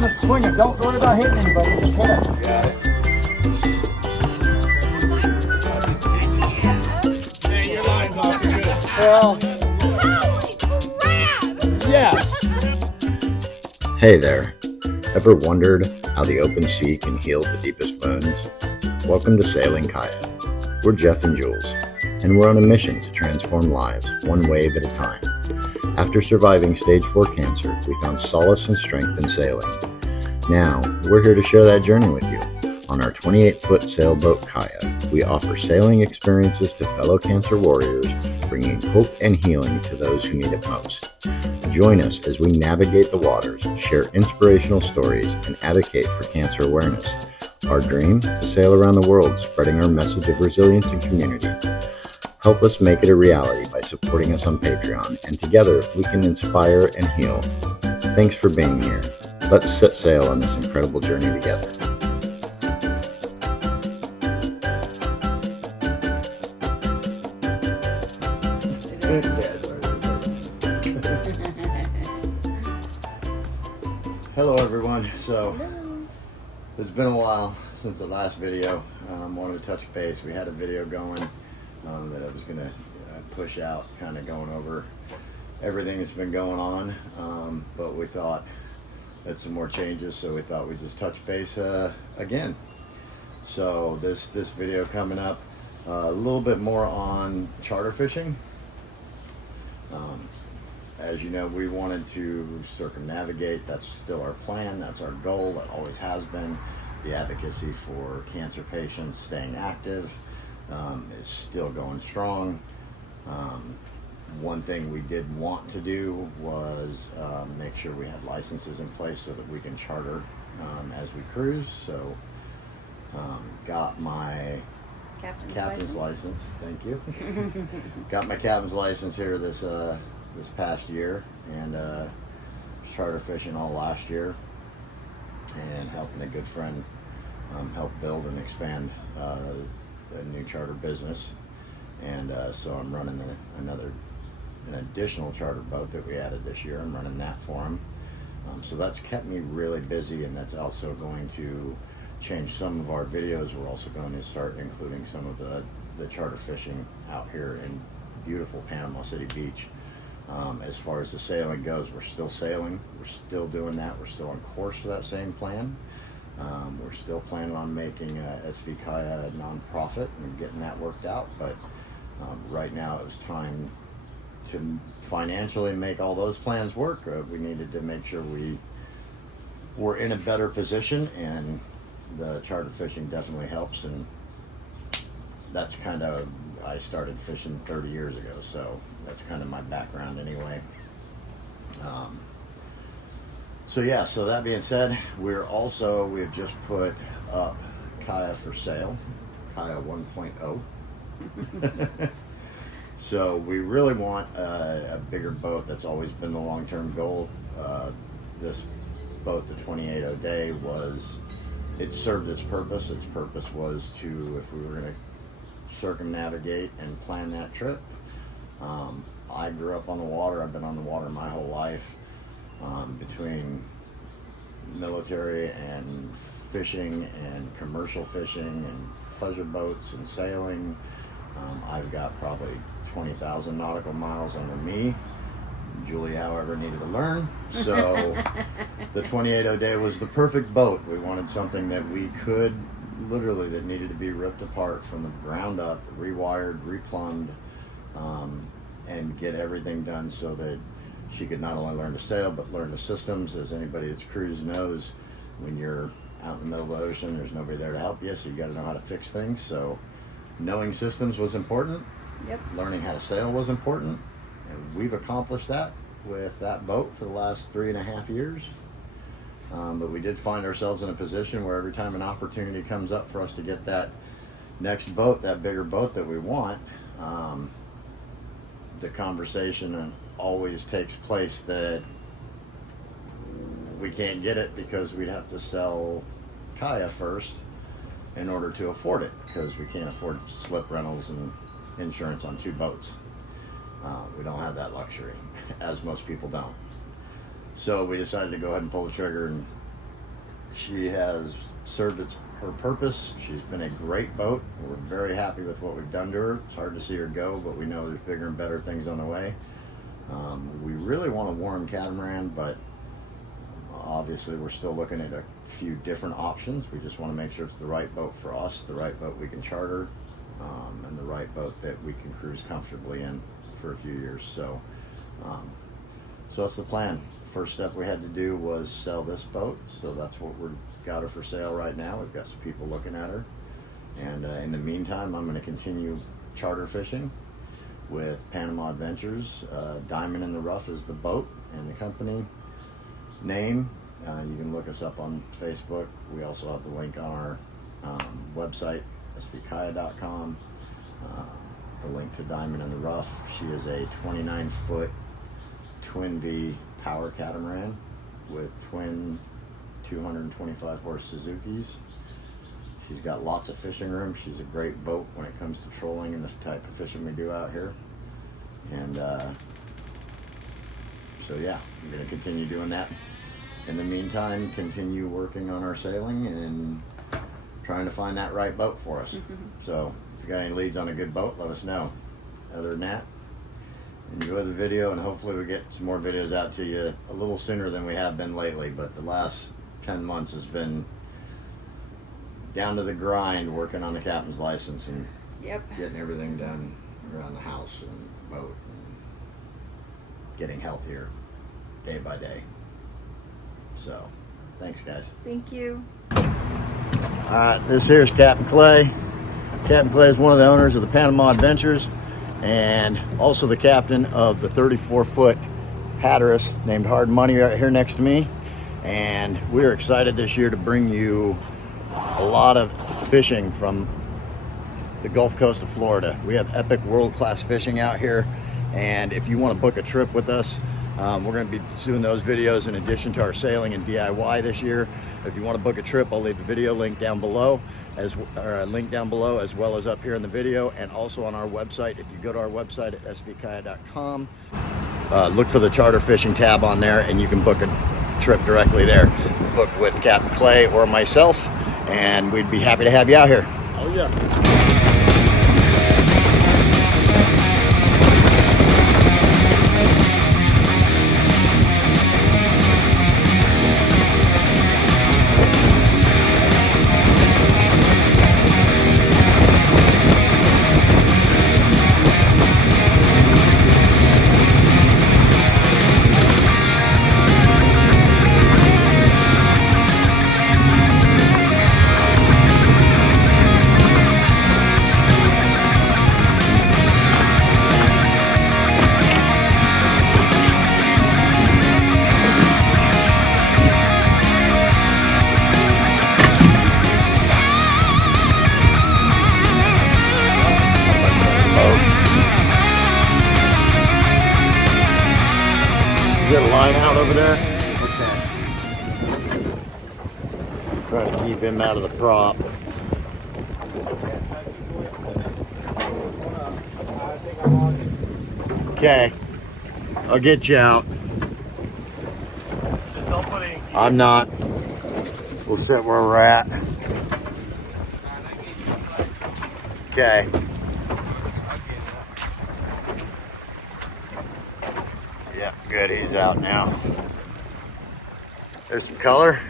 gonna swing it. Don't worry about hitting anybody. Just hit it. Got it. Hey, your line's off. You're good. Well, Yes! Hey there. Ever wondered how the open sea can heal the deepest wounds? Welcome to Sailing Kayak. We're Jeff and Jules, and we're on a mission to transform lives one wave at a time. After surviving stage 4 cancer, we found solace and strength in sailing. Now, we're here to share that journey with you. On our 28-foot sailboat Kayak, we offer sailing experiences to fellow cancer warriors, bringing hope and healing to those who need it most. Join us as we navigate the waters, share inspirational stories, and advocate for cancer awareness. Our dream? To sail around the world, spreading our message of resilience and community. Help us make it a reality by supporting us on Patreon, and together we can inspire and heal. Thanks for being here. Let's set sail on this incredible journey together. Hello everyone. So it's been a while since the last video. Wanted to touch base. We had a video going that I was going to push out, kind of going over everything that's been going on, but we thought had some more changes, so we thought we'd just touch base again. So this video coming up, a little bit more on charter fishing. As you know, we wanted to circumnavigate. That's still our plan. That's our goal. That always has been. The advocacy for cancer patients staying active is still going strong. One thing we did want to do was make sure we had licenses in place so that we can charter as we cruise. So got my captain's license. Thank you. Got my captain's license here this past year, and charter fishing all last year, and helping a good friend help build and expand a new charter business. And so I'm running an additional charter boat that we added this year. I'm running that for him. So that's kept me really busy, and that's also going to change some of our videos. We're also going to start including some of the charter fishing out here in beautiful Panama City Beach. As far as the sailing goes, we're still sailing. We're still doing that. We're still on course for that same plan. We're still planning on making SV Kaya a non-profit and getting that worked out. But right now it was time to financially make all those plans work. We needed to make sure we were in a better position, and the charter fishing definitely helps. And that's kind of, I started fishing 30 years ago, so that's kind of my background anyway. So that being said, we've just put up Kaya for sale, Kaya 1.0. So we really want a bigger boat. That's always been the long-term goal. This boat, the 28 day, it served its purpose. Its purpose was to, if we were going to circumnavigate and plan that trip. I grew up on the water. I've been on the water my whole life, between military and fishing and commercial fishing and pleasure boats and sailing. I've got probably 20,000 nautical miles under me. Julie, however, needed to learn. So the 28 day was the perfect boat. We wanted something that we could literally, that needed to be ripped apart from the ground up, rewired, replumbed, and get everything done so that she could not only learn to sail, but learn the systems. As anybody that's cruised knows, when you're out in the middle of the ocean, there's nobody there to help you, so you got to know how to fix things. So knowing systems was important. Yep. Learning how to sail was important. And we've accomplished that with that boat for the last 3.5 years. But we did find ourselves in a position where every time an opportunity comes up for us to get that next boat, that bigger boat that we want, the conversation always takes place that we can't get it because we'd have to sell Kaya first in order to afford it, because we can't afford slip rentals and insurance on 2 boats. We don't have that luxury, as most people don't. So we decided to go ahead and pull the trigger and She has served her purpose. She's been a great boat. We're very happy with what we've done to her. It's hard to see her go, but we know there's bigger and better things on the way. We really want a warm catamaran, but obviously we're still looking at a few different options. We just want to make sure it's the right boat for us, the right boat we can charter, and the right boat that we can cruise comfortably in for a few years. So that's the plan. First step we had to do was sell this boat, so that's what we've got her for sale right now. We've got some people looking at her, and in the meantime I'm going to continue charter fishing with Panama Adventures. Diamond in the Rough is the boat and the company name. You can look us up on Facebook. We also have the link on our website, svkaya.com. The link to Diamond in the Rough. She is a 29-foot twin V power catamaran with twin 225 horse Suzuki's. She's got lots of fishing room. She's a great boat when it comes to trolling and the type of fishing we do out here. And so yeah, I'm going to continue doing that. In the meantime, continue working on our sailing and trying to find that right boat for us. So if you got any leads on a good boat, let us know. Other than that, enjoy the video, and hopefully we get some more videos out to you a little sooner than we have been lately. But the last 10 months has been down to the grind, working on the captain's license and getting everything done around the house and the boat and getting healthier day by day. So thanks, guys. Thank you. This here is Captain Clay. Captain Clay is one of the owners of the Panama Adventures and also the captain of the 34-foot Hatteras named Hard Money right here next to me. And we're excited this year to bring you a lot of fishing from the Gulf Coast of Florida. We have epic world-class fishing out here, and if you want to book a trip with us, we're going to be doing those videos in addition to our sailing and DIY this year. If you want to book a trip, I'll leave the video link down below, as well as up here in the video, and also on our website. If you go to our website at svkaya.com, look for the charter fishing tab on there, and you can book a trip directly there. Book with Captain Clay or myself, and we'd be happy to have you out here. Oh yeah. You got a line out over there? Okay. Trying to keep him out of the prop. Okay. I'll get you out. Just don't put any. I'm not. We'll sit where we're at. Okay. Yeah, good. He's out now. There's some color.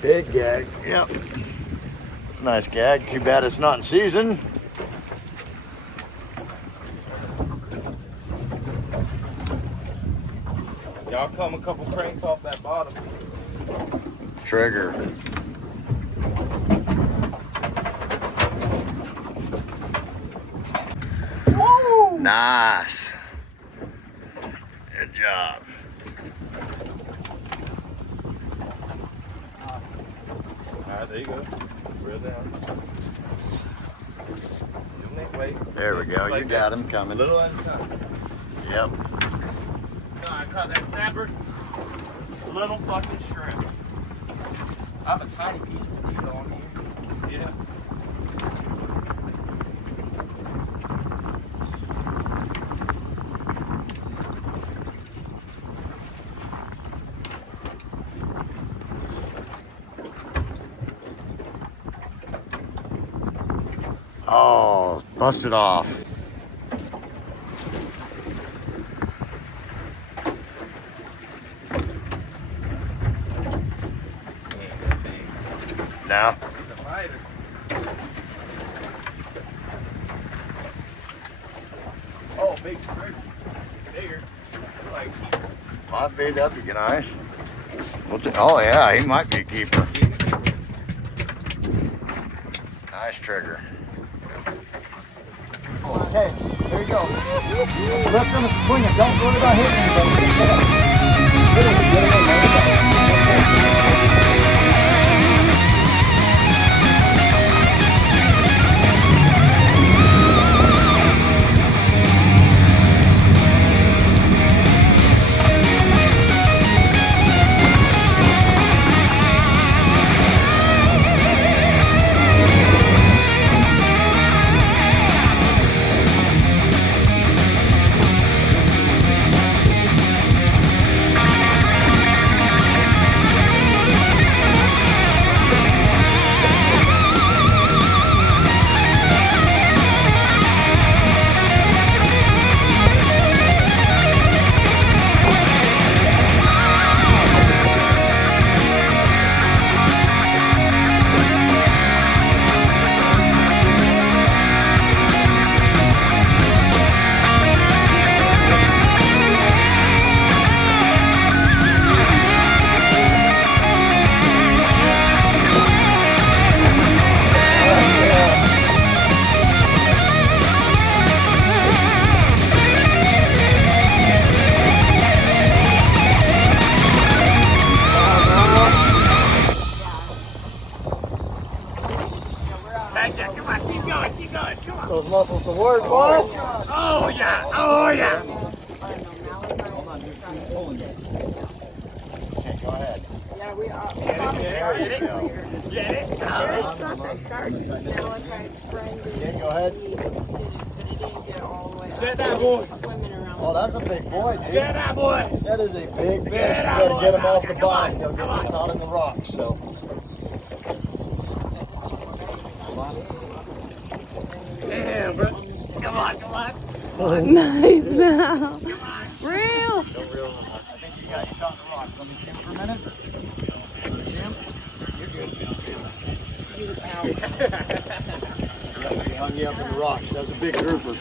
Big gag. Yep. It's a nice gag. Too bad it's not in season. Y'all come a couple cranks off that bottom. Trigger. Woo! Nice. Good job. Alright, there you go. Reel down. Wait. There we go. You got him coming. Little at a time. Yep. No, I caught that snapper. Little fucking shrimp. I have a tiny piece of meat on here. Yeah. Bust it off. No. He's a fighter. Oh, big trigger. Bigger. Like keeper. Might be, that'd be nice. Oh yeah, he might be a keeper. Nice trigger. Okay, there you go. Lift them and swing it. Don't worry about hitting anybody. Just hit it. Get it, let it go. Those muscles to work, boy. Oh yeah! Oh yeah! Okay, go ahead. Yeah, we are. Get it? Get it? I started. Now I tried spraying it. Okay, go ahead. But it didn't get all the way up. Get that boy! Swimming around. Oh, that's a big boy, dude. Get that boy! That is a big fish. You Get that gotta boy. get him off the Come bottom. on, He'll get come on. caught in the rocks, so. Come on. Damn, bro. Come on, come on. Nice now. Real. Don't reel him. I think you got you caught in the rocks. Let me see him for a minute. See him? You're good. He hung you up in the rocks. That's a big grouper.